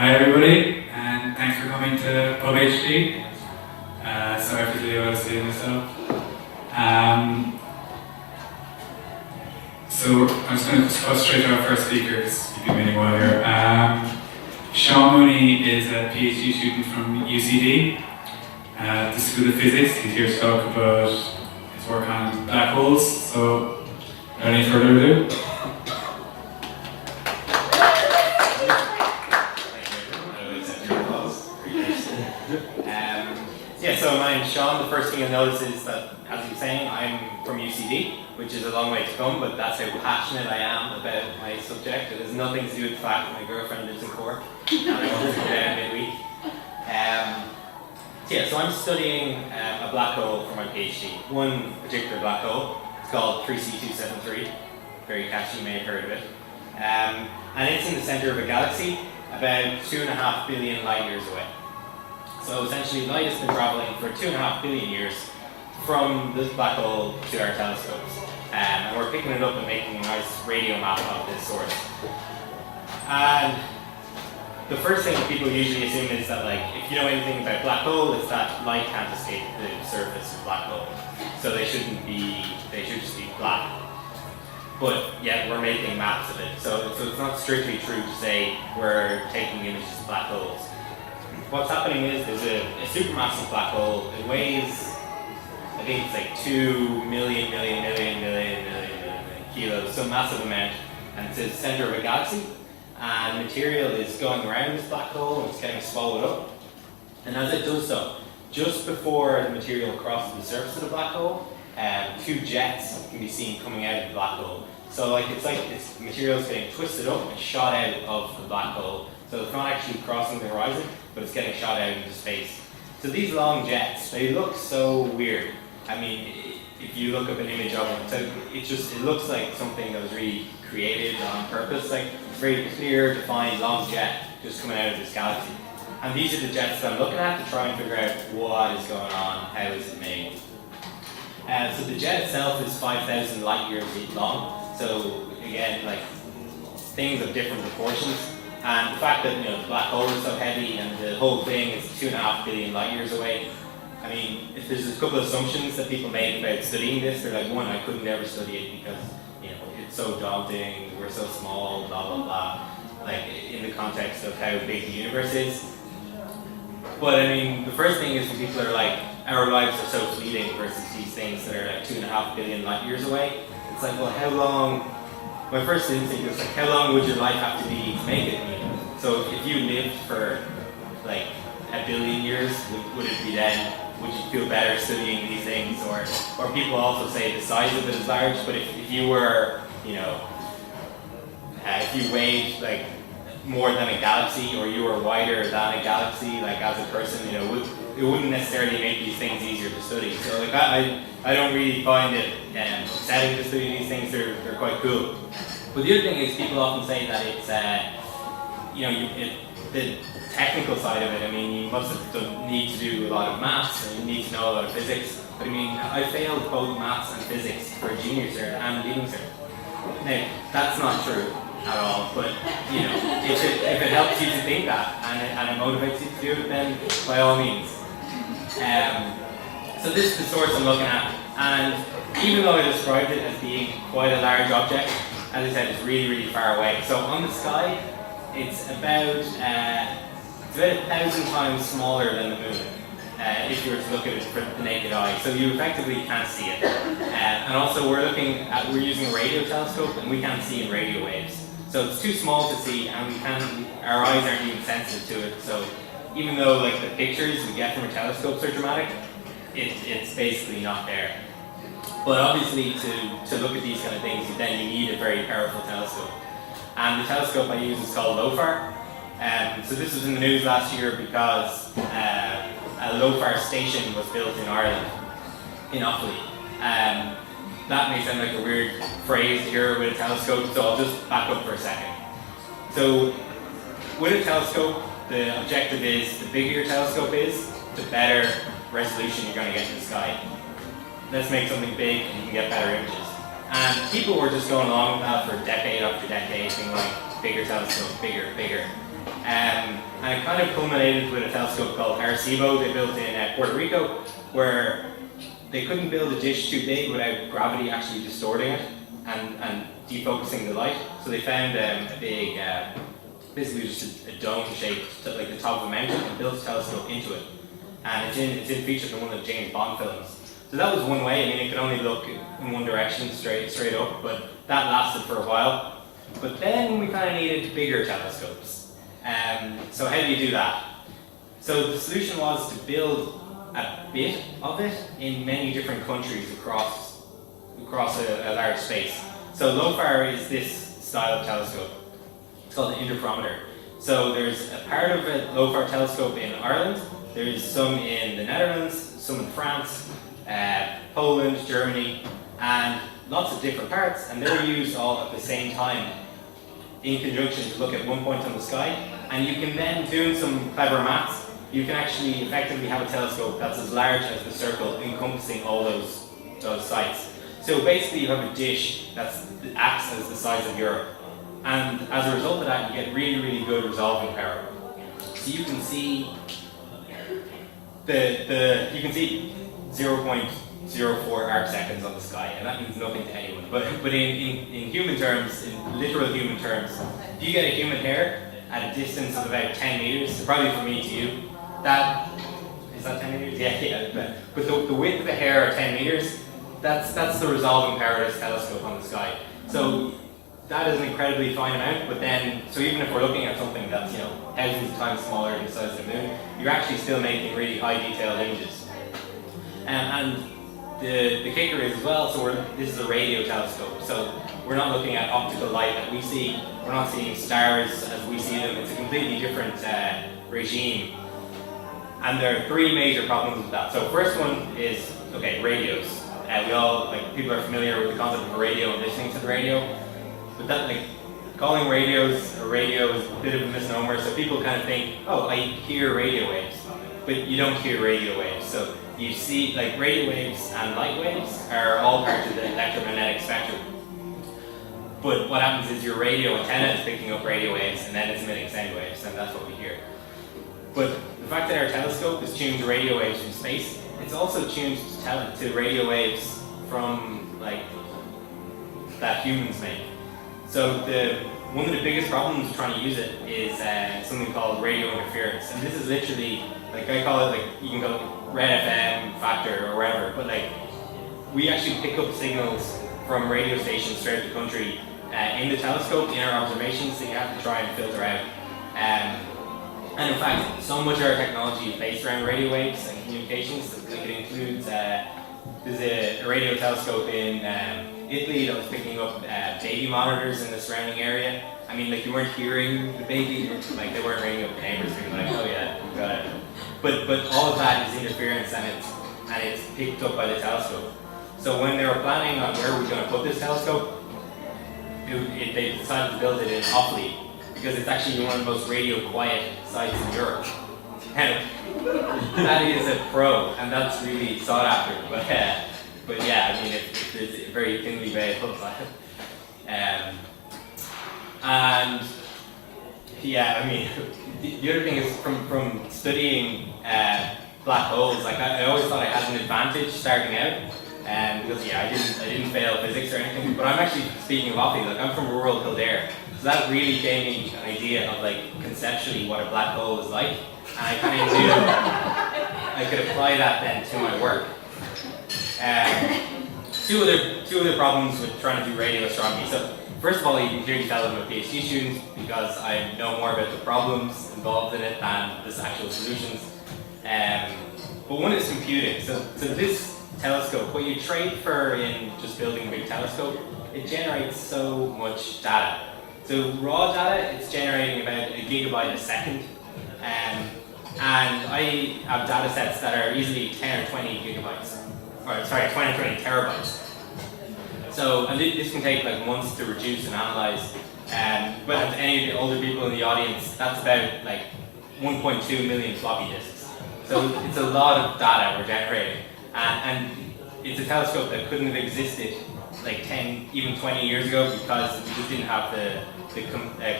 Hi everybody, and thanks for coming to PubhD. Sorry for the video I was doing myself. So I'm just going to go straight to our first speaker, because you've been waiting a while here. Seán Mooney is a PhD student from UCD, the School of Physics. He's here to talk about his work on black holes. So, without any further ado. So my name's Seán. The first thing you'll notice is that, as you're saying, I'm from UCD, which is a long way to come, but that's how passionate I am about my subject. It has nothing to do with the fact that my girlfriend lives in Cork, and I want to go down midweek. So I'm studying a black hole for my PhD. One particular black hole. It's called 3C273. Very catchy, you may have heard of it. And it's in the center of a galaxy, about 2.5 billion light years away. So essentially, light has been traveling for 2.5 billion years from this black hole to our telescopes. And we're picking it up and making a nice radio map of this source. And the first thing that people usually assume is that, like, if you know anything about black hole, it's that light can't escape the surface of black hole. So they should just be black. But yet we're making maps of it. So it's not strictly true to say we're taking images of black holes. What's happening is there's a supermassive black hole. It weighs, I think it's like 2 million kilos, some massive amount, and it's the center of a galaxy. And material is going around this black hole and it's getting swallowed up. And as it does so, just before the material crosses the surface of the black hole, 2 jets can be seen coming out of the black hole. So it's like this material is getting twisted up and shot out of the black hole. So it's not actually crossing the horizon, but it's getting shot out into space. So these long jets, they look so weird. I mean, if you look up an image of them, it looks like something that was really created on purpose. Like, it's very clear, defined, long jet just coming out of this galaxy. And these are the jets that I'm looking at to try and figure out what is going on, how is it made. So the jet itself is 5,000 light years long. So again, like, things of different proportions. And the fact that the black hole is so heavy and the whole thing is 2.5 billion light years away, I mean, if there's a couple of assumptions that people made about studying this, they're like, one, I couldn't ever study it because it's so daunting, we're so small, blah blah blah, like in the context of how big the universe is. But I mean, the first thing is when people are like, our lives are so fleeting versus these things that are like 2.5 billion light years away. It's like, well, how long? My first instinct was like, how long would your life have to be to make it? So if you lived for like 1 billion years, would it be then? Would you feel better studying these things? Or people also say the size of it is large, but if you were, if you weighed like more than a galaxy, or you were wider than a galaxy, like as a person, it wouldn't necessarily make these things easier to study. So like I don't really find it exciting to study these things. They're quite cool. But the other thing is, people often say that it's the technical side of it. I mean, you must have need to do a lot of maths and you need to know a lot of physics. But I mean, I failed both maths and physics for a junior cert and leaving cert. Now, that's not true at all. But if it helps you to think that and it motivates you to do it, then by all means. So this is the source I'm looking at, and even though I described it as being quite a large object, as I said, it's really, really far away. So on the sky, it's about 1,000 times smaller than the moon, if you were to look at it for the naked eye. So you effectively can't see it. And also we're using a radio telescope, and we can't see in radio waves. So it's too small to see, and our eyes aren't even sensitive to it. So even though like the pictures we get from a telescope are dramatic, it's basically not there. But obviously to look at these kind of things, then you need a very powerful telescope. And the telescope I use is called LOFAR. So this was in the news last year because a LOFAR station was built in Ireland, in Offaly. That may sound like a weird phrase to hear with a telescope, so I'll just back up for a second. So with a telescope, the objective is, the bigger your telescope is, the better resolution you're going to get in the sky. Let's make something big and you can get better images. And people were just going along with that for decade after decade, being like, bigger telescope, bigger, bigger. And it kind of culminated with a telescope called Arecibo they built in Puerto Rico, where they couldn't build a dish too big without gravity actually distorting it and defocusing the light. So they found a big, basically just a dome shaped, like the top of a mountain, and built a telescope into it. And it's featured in one of the James Bond films. So that was one way. I mean, it could only look in one direction, straight up, but that lasted for a while. But then we kind of needed bigger telescopes. So how do you do that? So the solution was to build a bit of it in many different countries across a large space. So LOFAR is this style of telescope. It's called an interferometer. So there's a part of a LOFAR telescope in Ireland, there's some in the Netherlands, some in France, Poland, Germany, and lots of different parts, and they're used all at the same time in conjunction to look at one point on the sky. And you can then, doing some clever maths, you can actually effectively have a telescope that's as large as the circle encompassing all those sites. So basically you have a dish that acts as the size of Europe. And as a result of that, you get really, really good resolving power. So you can see you can see 0.04 arc seconds on the sky, and that means nothing to anyone. But in human terms, in literal human terms, if you get a human hair at a distance of about 10 meters, probably from me to you, is that 10 meters? Yeah. But the width of a hair at 10 meters, that's the resolving power of this telescope on the sky. So that is an incredibly fine amount, but then, so even if we're looking at something that's, thousands of times smaller than the size of the moon, you're actually still making really high detailed images. And the kicker is as well, so this is a radio telescope, so we're not looking at optical light that we see, we're not seeing stars as we see them, it's a completely different regime. And there are three major problems with that. So first one is, radios. People are familiar with the concept of a radio and listening to the radio, but that, calling radios a radio is a bit of a misnomer, so people kind of think, oh, I hear radio waves, but you don't hear radio waves. So you see, radio waves and light waves are all part of the electromagnetic spectrum. But what happens is your radio antenna is picking up radio waves and then it's emitting sound waves, and that's what we hear. But the fact that our telescope is tuned to radio waves from space, it's also tuned to radio waves from, that humans make. So one of the biggest problems with trying to use it is something called radio interference. And this is literally, I call it, you can go red FM factor or whatever, but we actually pick up signals from radio stations throughout the country in the telescope, in our observations, that you have to try and filter out. And in fact, so much of our technology is based around radio waves and communications. It includes, there's a radio telescope in Italy that was picking up baby monitors in the surrounding area. I mean, you weren't hearing the baby, they weren't ringing up the neighbors being oh yeah, we got it. But all of that is interference, and it's picked up by the telescope. So when they were planning on where we're going to put this telescope, they decided to build it in Offaly, because it's actually one of the most radio quiet sites in Europe. And that is a pro, and that's really sought after. But yeah, I mean, it's very thinly veiled. And yeah, I mean, the other thing is from studying black holes. I always thought I had an advantage starting out, because I didn't fail physics or anything. But I'm actually, speaking of Offaly, I'm from rural Kildare, so that really gave me an idea of conceptually what a black hole is like, and I kind of knew I could apply that then to my work. Two other problems with trying to do radio astronomy. So first of all, you can clearly tell I'm a PhD student because I know more about the problems involved in it than the actual solutions. But one is computing. So this telescope, what you trade for in just building a big telescope, it generates so much data. So raw data, it's generating about a gigabyte a second. And I have data sets that are easily 10 or 20 gigabytes. 20 or 20 terabytes. So, and this can take months to reduce and analyze. But as any of the older people in the audience, that's about 1.2 million floppy disks. So it's a lot of data we're generating. And it's a telescope that couldn't have existed 10, even 20 years ago, because we just didn't have the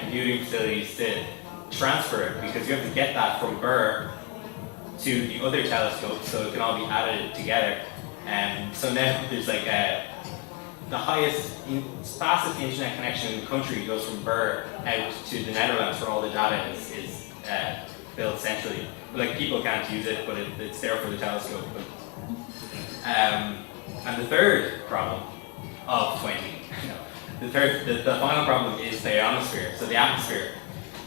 computing facilities to transfer it, because you have to get that from Burr to the other telescope so it can all be added together. So now there's like the highest, fastest internet connection in the country goes from Burr out to the Netherlands, where all the data is built centrally. Like, people can't use it, but it's there for the telescope. And the third problem of 20, no, the final problem is the ionosphere, so the atmosphere.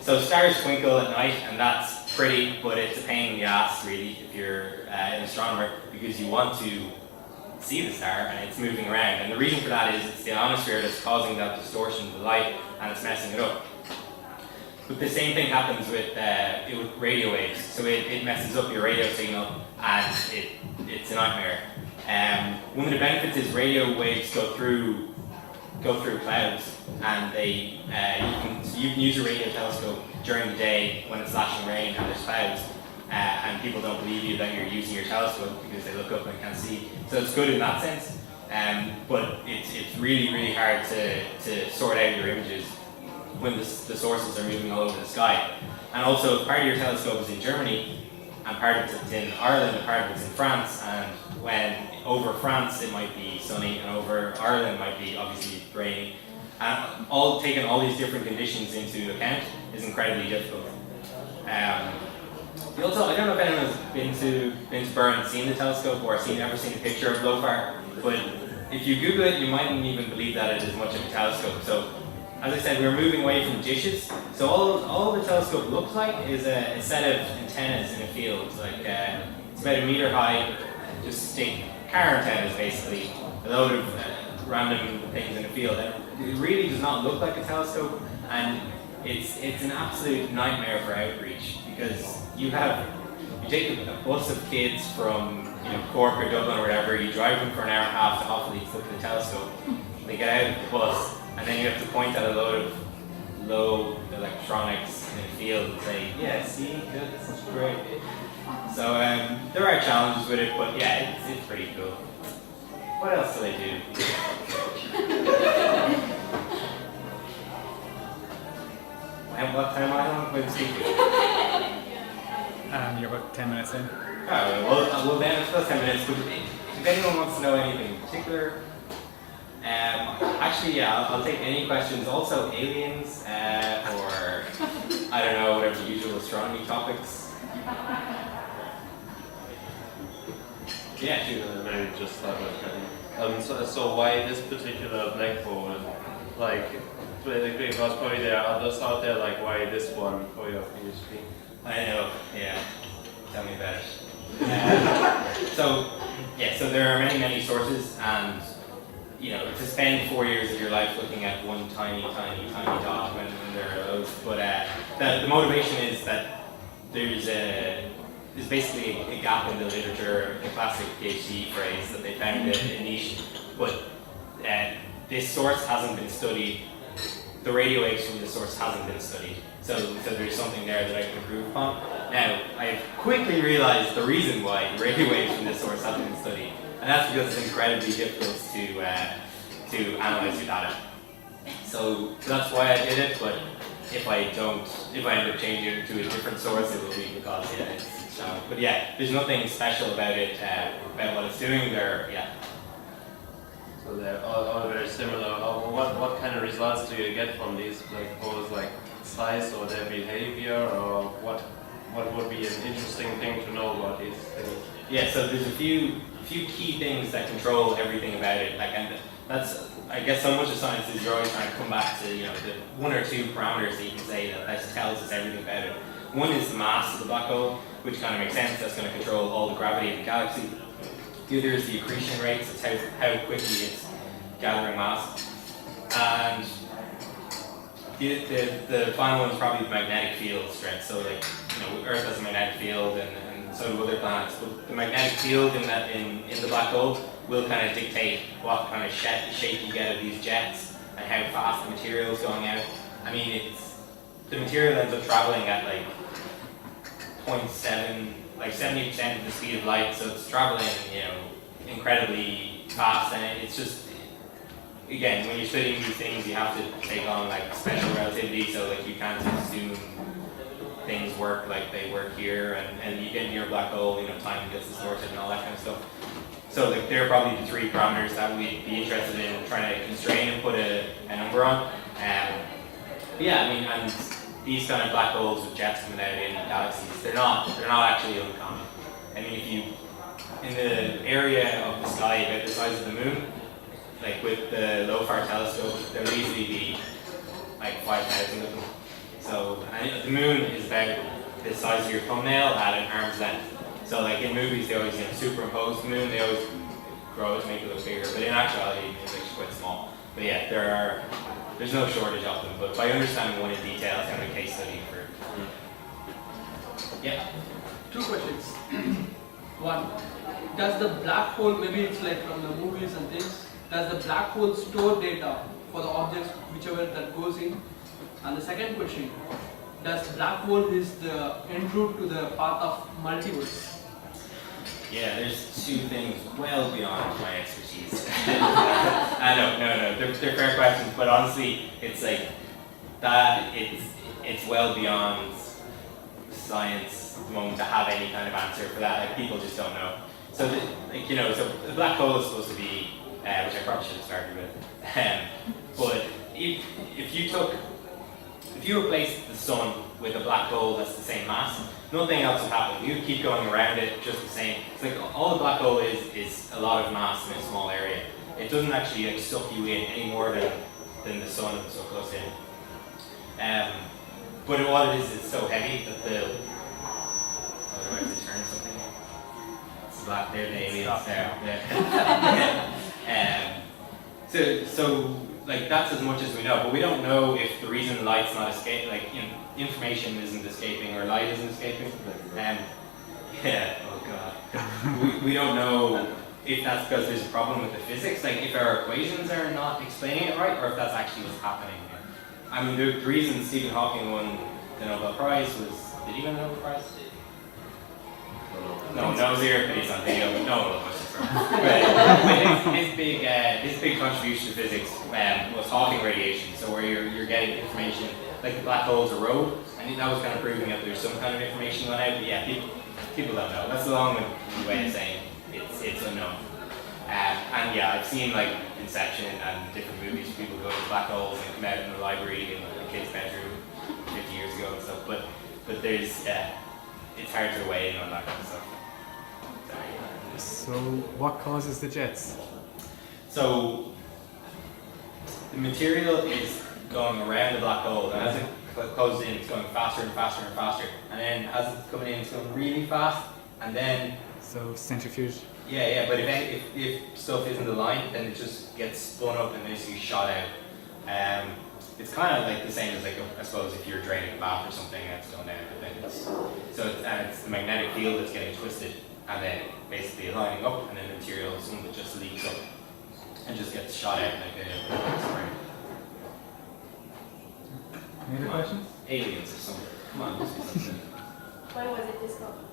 So stars twinkle at night, and that's pretty, but it's a pain in the ass, really, if you're an astronomer, because you want to see the star and it's moving around. And the reason for that is it's the ionosphere that's causing that distortion of the light, and it's messing it up. But the same thing happens with radio waves. So it messes up your radio signal, and it's a nightmare. One of the benefits is radio waves go through clouds, and you can use a radio telescope during the day when it's slashing rain and there's clouds, and people don't believe you that you're using your telescope because they look up and can't see. So it's good in that sense, but it's really, really hard to sort out your images when the sources are moving all over the sky. And also, if part of your telescope is in Germany, and part of it's in Ireland, and part of it's in France, and when over France it might be sunny, and over Ireland it might be obviously rainy, and taking all these different conditions into account is incredibly difficult. Also, I don't know if anyone's been to Bern and seen the telescope, or ever seen a picture of LOFAR, but if you Google it, you mightn't even believe that it is much of a telescope. So, as I said, we're moving away from dishes. So all the telescope looks like is a set of antennas in a field. Like it's about a meter high, just stick car antennas basically, a load of random things in a field. And it really does not look like a telescope, and it's an absolute nightmare for outreach, because you take a bus of kids from Cork or Dublin or whatever, you drive them for an hour and a half to Offaly to look at the telescope. They get out of the bus, and then you have to point at a load of low electronics in a field and say, yeah, see, good, this is great. So there are challenges with it, but yeah, it's pretty cool. What else do they do? And what time am I on with speaking? You're about 10 minutes in. Oh, well then it's still 10 minutes, but if anyone wants to know anything in particular, actually, yeah, I'll take any questions. Also, aliens, or I don't know, whatever the usual astronomy topics. Yeah, shoot. Maybe just start with so why this particular black hole? Like, because probably there are others out there. Like, why this one for your PhD? I know. Yeah. Tell me about it. So there are many sources, and to spend 4 years of your life looking at one tiny dot when there are loads. But the motivation is that there's basically a gap in the literature, a classic PhD phrase that they found a niche, but this source hasn't been studied. The radio waves from this source hasn't been studied. So there's something there that I can improve upon. Now, I've quickly realized the reason why the radio waves from this source haven't been studied. And that's because it's incredibly difficult to analyze your data. So that's why I did it, but if I end up changing it to a different source, it will be because, it's but yeah, there's nothing special about it, about what it's doing there, yeah. So they're all very similar. What kind of results do you get from these black holes, like size or their behavior, or what would be an interesting thing to know about these things? Yeah, so there's a few key things that control everything about it. And that's, I guess, so much of science is you're always trying to come back to the one or two parameters that you can say that tells us everything about it. One is the mass of the black hole, which kind of makes sense. That's going to control all the gravity of the galaxy. The other is the accretion rates. It's how quickly it's gathering mass. And the final one is probably the magnetic field strength. So Earth has a magnetic field, and so do other planets. But the magnetic field in the black hole will kind of dictate what kind of shape you get of these jets and how fast the material is going out. I mean, the material ends up traveling at 0.7, 70% of the speed of light. So it's traveling, incredibly fast, and it's just, again, when you're studying these things, you have to take on special relativity. So you can't assume work like they work here, and you get near a black hole, you know, time gets distorted and all that kind of stuff. So like they're probably the three parameters that we'd be interested in trying to constrain and put a number on. But yeah, I mean, and these kind of black holes with jets coming out in galaxies, they're not actually uncommon. I mean, if you in the area of the sky about the size of the moon, like with the LOFAR telescope, there will easily be like 5,000 of them. So and the moon is about the size of your thumbnail at an arm's length. So like in movies, they always superimpose the moon. They always grow it to make it look bigger, but in actuality, it's actually quite small. But yeah, there's no shortage of them. But by understanding one in detail, it's kind of a case study for. Yeah. Two questions. One, does the black hole, maybe it's like from the movies and things, does the black hole store data for the objects, whichever that goes in? And the second question, does black hole is the end route to the path of multiverse? Yeah, there's two things well beyond my expertise. No, they're fair questions, but honestly, it's like that. It's well beyond science at the moment to have any kind of answer for that. Like people just don't know. So, so the black hole is supposed to be, which I probably should have started with. But if you replace the sun with a black hole that's the same mass, nothing else will happen. You keep going around it just the same. It's like all the black hole is a lot of mass in a small area. It doesn't actually like suck you in any more than the sun is so close in. But what it is, it's so heavy that do I have to turn something? It's black there, the aliens there. Yeah. So like that's as much as we know, but we don't know if the reason light's not escaping, like information isn't escaping or light isn't escaping. Yeah, oh god. we don't know if that's because there's a problem with the physics, like if our equations are not explaining it right, or if that's actually what's happening. I mean, the reason Stephen Hawking won the Nobel Prize was, did he win the Nobel Prize? No, zero pennies on video, but no, his big contribution to physics was Hawking radiation. So where you're getting information like the black holes erode, and that was kind of proving that there's some kind of information going out. But yeah, people don't know. That's a long way of saying it's unknown. And yeah, I've seen like Inception and different movies. People go to black holes and come out in the library in a kid's bedroom 50 years ago and stuff. But there's it's hard to weigh in on that kind of stuff. So, what causes the jets? So, the material is going around the black hole, and as it goes in, it's going faster and faster and faster. And then as it's coming in, it's going really fast, and then... So, centrifuge? Yeah, but if stuff isn't aligned, then it just gets spun up and basically shot out. It's kind of like the same as, like, I suppose, if you're draining a bath or something and it's going down, but then it's the magnetic field that's getting twisted, and then basically lining up, and then the material, some of it just leaks up and just gets shot out like a spring. Any other questions? Aliens or something. Come on, must be something. When was it discovered?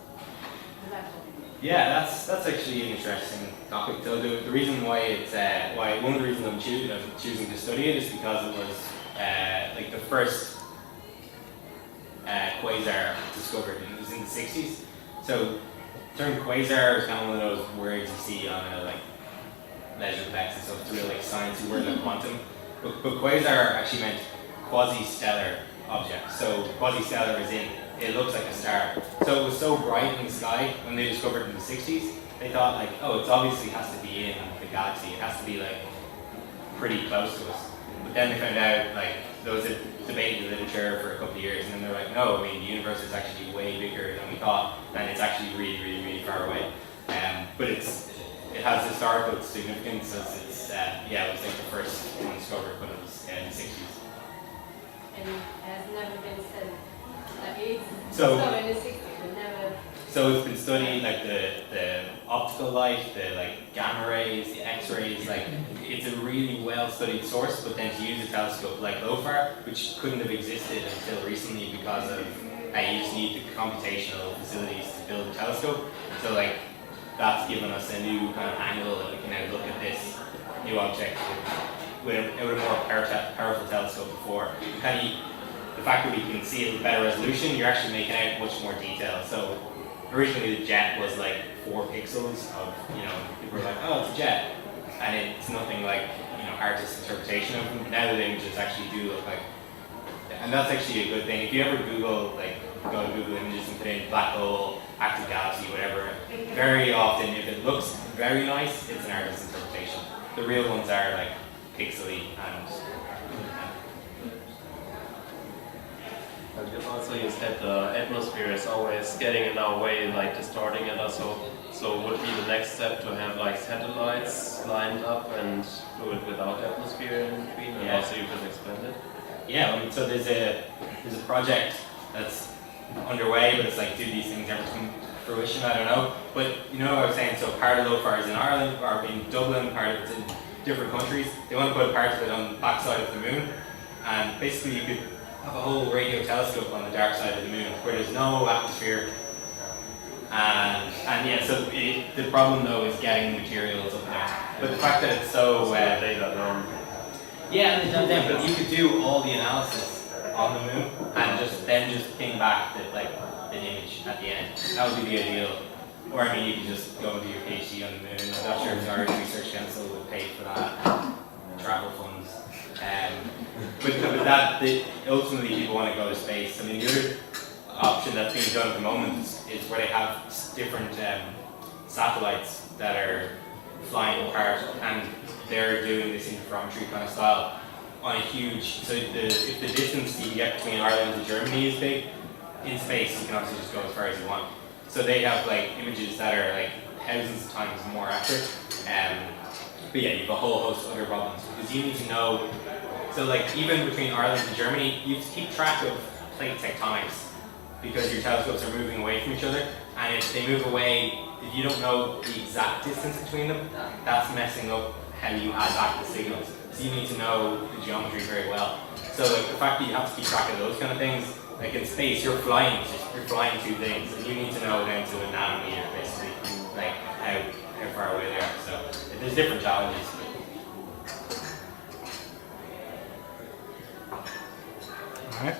Yeah, that's actually an interesting topic. So the reason why one of the reasons I'm choosing to study it is because it was like the first quasar discovered, and it was in the 60s. So the term quasar is kind of one of those words you see on like leisure texts and stuff. It's a real like sciencey word like quantum. But quasar actually meant quasi-stellar object. So quasi-stellar is in it looks like a star. So it was so bright in the sky when they discovered it in the 60s. They thought like, oh, it obviously has to be in the galaxy. It has to be like pretty close to us. But then they found out like there was a debate in the literature for a couple of years, and then they're like, no, I mean the universe is actually way bigger than we thought, and it's actually really, really, really far away. But it has historical significance as it's it was like the first one discovered, but it was in the 60s. And it has never been studied. Like it's So- discovered in the 60s, but never. So it's been studied like the optical light, the like gamma rays, the X-rays, like it's a really well studied source, but then to use a telescope like LOFAR, which couldn't have existed until recently because of you just need the computational facilities to build a telescope. So like that's given us a new kind of angle that we can now look at this new object with a more powerful telescope before. the fact that we can see it with better resolution, you're actually making out much more detail. So originally the jet was like 4 pixels of, people were like, oh, it's a jet. And it's nothing like, artist's interpretation of them. Now the images actually do look like, and that's actually a good thing. If you ever Google, go to Google Images and put in black hole, active galaxy, whatever, very often if it looks very nice, it's an artist's interpretation. The real ones are like pixely and also you said the atmosphere is always getting in our way, like distorting it also. So would be the next step to have like satellites lined up and do it without atmosphere in between, and also you can expand it? Yeah, so there's a project that's underway, but it's like, do these things ever come to fruition? I don't know. But what I was saying, so part of LOFAR is in Ireland, or in Dublin, part of it's in different countries. They want to put a part of it on the back side of the moon, and basically you could have a whole radio telescope on the dark side of the moon where there's no atmosphere. And yeah, so the problem though is getting materials up there. But the fact that it's so data down. yeah, and it's done then, but you could do all the analysis on the moon and just ping back the image at the end. That would be the ideal. Or I mean, you could just go and do your PhD on the moon. I'm not sure if the Irish Research Council would pay for that. Travel funds. But that ultimately people want to go to space. I mean, the other option that's being done at the moment is where they have different satellites that are flying apart, and they're doing this interferometry kind of style on a huge. So if the distance you get between Ireland and Germany is big, in space you can obviously just go as far as you want. So they have images that are thousands of times more accurate. But yeah, you have a whole host of other problems because you need to know. So even between Ireland and Germany, you have to keep track of plate tectonics because your telescopes are moving away from each other, and if they move away, if you don't know the exact distance between them, that's messing up how you add back the signals. So you need to know the geometry very well. So the fact that you have to keep track of those kind of things, in space, you're flying 2 things, and you need to know down to a nanometer basically, how far away they are. So there's different challenges. Alright.